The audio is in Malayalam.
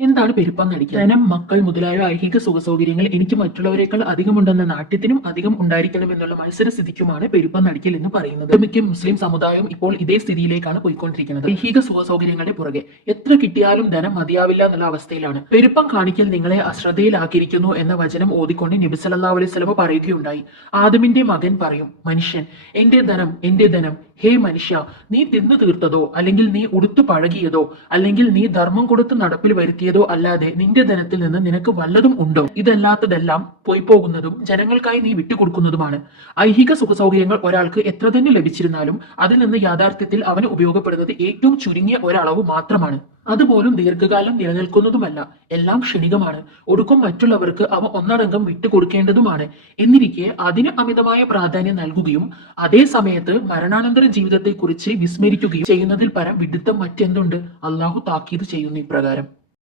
എന്താണ് പെരുപ്പം നടിക്കുക ധനം മക്കൾ മുതലായ ഐഹിക സുഖസൗകര്യങ്ങൾ എനിക്ക് മറ്റുള്ളവരെക്കാൾ അധികമുണ്ടെന്ന നാട്യത്തിനും അധികം ഉണ്ടായിരിക്കണം എന്നുള്ള മത്സരസ്ഥിതിക്കുമാണ് പെരുപ്പം നടിക്കൽ എന്ന് പറയുന്നത്. മിക്ക മുസ്ലിം സമുദായം ഇപ്പോൾ ഇതേ സ്ഥിതിയിലേക്കാണ് പോയിക്കൊണ്ടിരിക്കുന്നത്. ഐഹിക സുഖസൗകര്യങ്ങളുടെ പുറകെ എത്ര കിട്ടിയാലും ധനം മതിയാവില്ല എന്നുള്ള അവസ്ഥയിലാണ്. പെരുപ്പം കാണിക്കൽ നിങ്ങളെ അശ്രദ്ധയിലാക്കിയിരിക്കുന്നു എന്ന വചനം ഓതിക്കൊണ്ട് നബി അലൈസ്ലമ പറയുകയുണ്ടായി. ആദമിന്റെ മകൻ പറയും മനുഷ്യൻ എന്റെ ധനം എന്റെ ധനം ഹേ മനുഷ്യ നീ തിന്നു തീർത്തതോ? അല്ലെങ്കിൽ നീ ഉടുത്തു പഴകിയതോ? അല്ലെങ്കിൽ നീ ധർമ്മം കൊടുത്ത് നടപ്പിൽ വരുത്തിയതോ അല്ലാതെ നിന്റെ ധനത്തിൽ നിന്ന് നിനക്ക് വല്ലതും ഉണ്ടോ? ഇതല്ലാത്തതെല്ലാം പോയി പോകുന്നതും ജനങ്ങൾക്കായി നീ വിട്ടുകൊടുക്കുന്നതുമാണ്. ഐഹിക സുഖസൗകര്യങ്ങൾ ഒരാൾക്ക് എത്ര തന്നെ ലഭിച്ചിരുന്നാലും അതിൽ നിന്ന് യാഥാർത്ഥ്യത്തിൽ അവന് ഉപയോഗപ്പെടുന്നത് ഏറ്റവും ചുരുങ്ങിയ ഒരളവ് മാത്രമാണ്. അതുപോലും ദീർഘകാലം നിലനിൽക്കുന്നതുമല്ല. എല്ലാം ക്ഷണികമാണ്. ഒടുക്കം മറ്റുള്ളവർക്ക് അവ ഒന്നടങ്കം വിട്ടുകൊടുക്കേണ്ടതുമാണ്. എന്നിരിക്കെ അതിന് അമിതമായ പ്രാധാന്യം നൽകുകയും അതേ സമയത്ത് മരണാനന്തര ജീവിതത്തെക്കുറിച്ച് വിസ്മരിക്കുകയും ചെയ്യുന്നതിൽ പരം വിഡിത്തം മറ്റെന്തുണ്ട്? അള്ളാഹു താക്കീത് ചെയ്യുന്നു ഇപ്രകാരം.